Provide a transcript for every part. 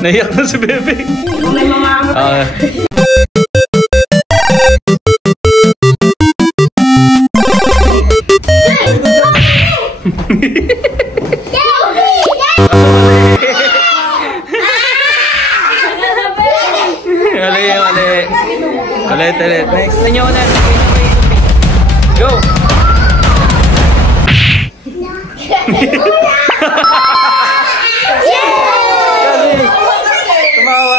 Naiyak na si Bebe. May mamamot. Ulit. Next na nyo na. Go! Tumawa.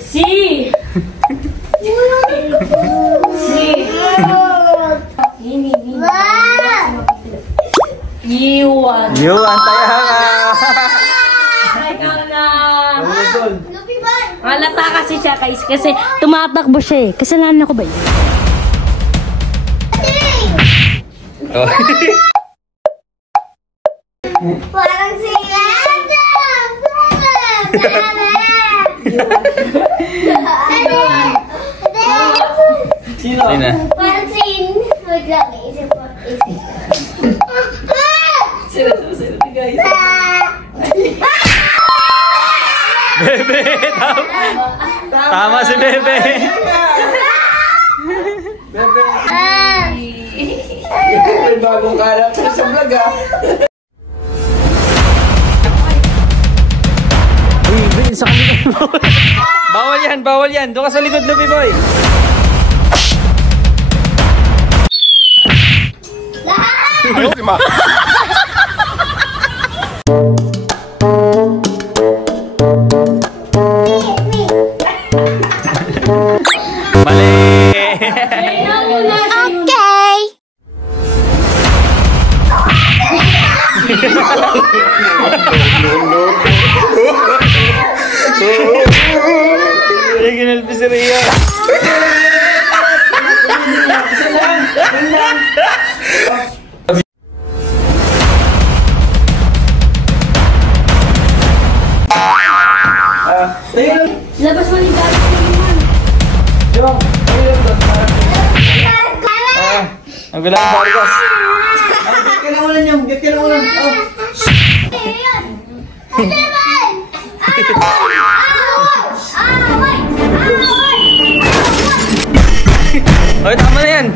Si! Iwan tayo nga. Ikaw na. Halata kasi siya guys. Kasi tumatakbo siya eh. Kasalanan ako ba yun? Parang siya. Sino? Parang sin. Wait lang. Isip ko. Sino guys? Bebe! Tama si Bebe! Bebe! May bagong character sa vlog ah! Uy, sa kanila. Bawal yan. Doon ka sa likod, Lupi Boy. Mali! Okay! Ginalpi si Ria. Labas mo ni Gary sa iman. Yung, ayun doon. Ang bilang Vargas. Get ka na ulan. Oy, tama na yan.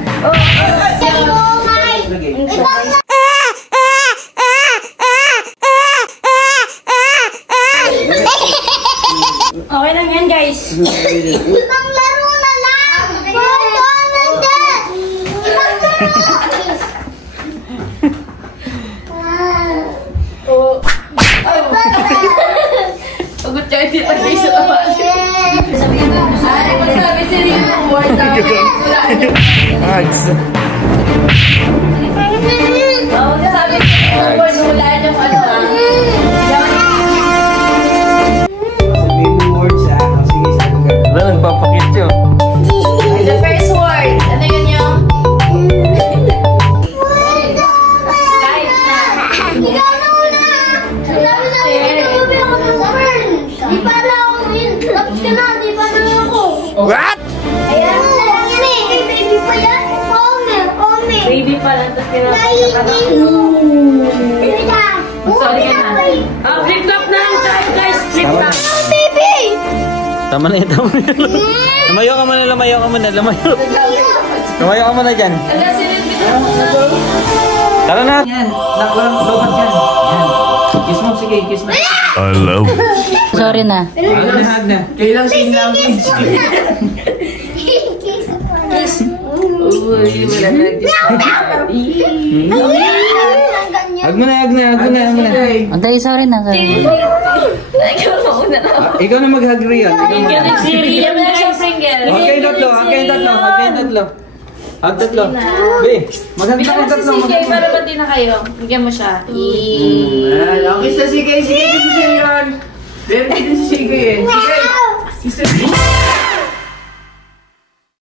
Okay lang yan guys. Ibang laro na lang. Pagod ka hindi pa kayo sa tamas. Ay, masabi si Rio ng word na. Ags. Oo, sabi ko ng word wala yung ano ah. Sabihin mo words ah. Sige, sabi ko. Wala, nagpapakit yun. The first word. Ano yun yung? Kahit na. Ikaw na una. Di pa na ako yun. Tapos ka na, di pa na ako. What? Ayan yan eh. Baby pa yan. Ome. Baby pa lang. Tapos kinakasya ka na. Sorry ka na. Flip-flop na lang tayo guys. Flip-flop. Baby! Tama na yan. Lamayo ka muna. Lamayo ka muna dyan. Ala, silipin na muna. Tara na. Yan, nakulang dobat yan. Yan. Kiss mo, sige, kiss mo. I love you. Sorry na. Hag na. Kailang sing language. Uy, wala na. Hag mo na. Antay, sorry na. Ikaw na una na. Ikaw na mag-hug Rian. Si Ria na siyang single. Hag kayong tatlo. Hag tatlo. Be, mag-hug na kayong tatlo. Si CK, para pati na kayo. Bigyan mo siya. Kiss na sige, kiss mo siya yun. Very kiss si sige eh. Sige. Kiss na.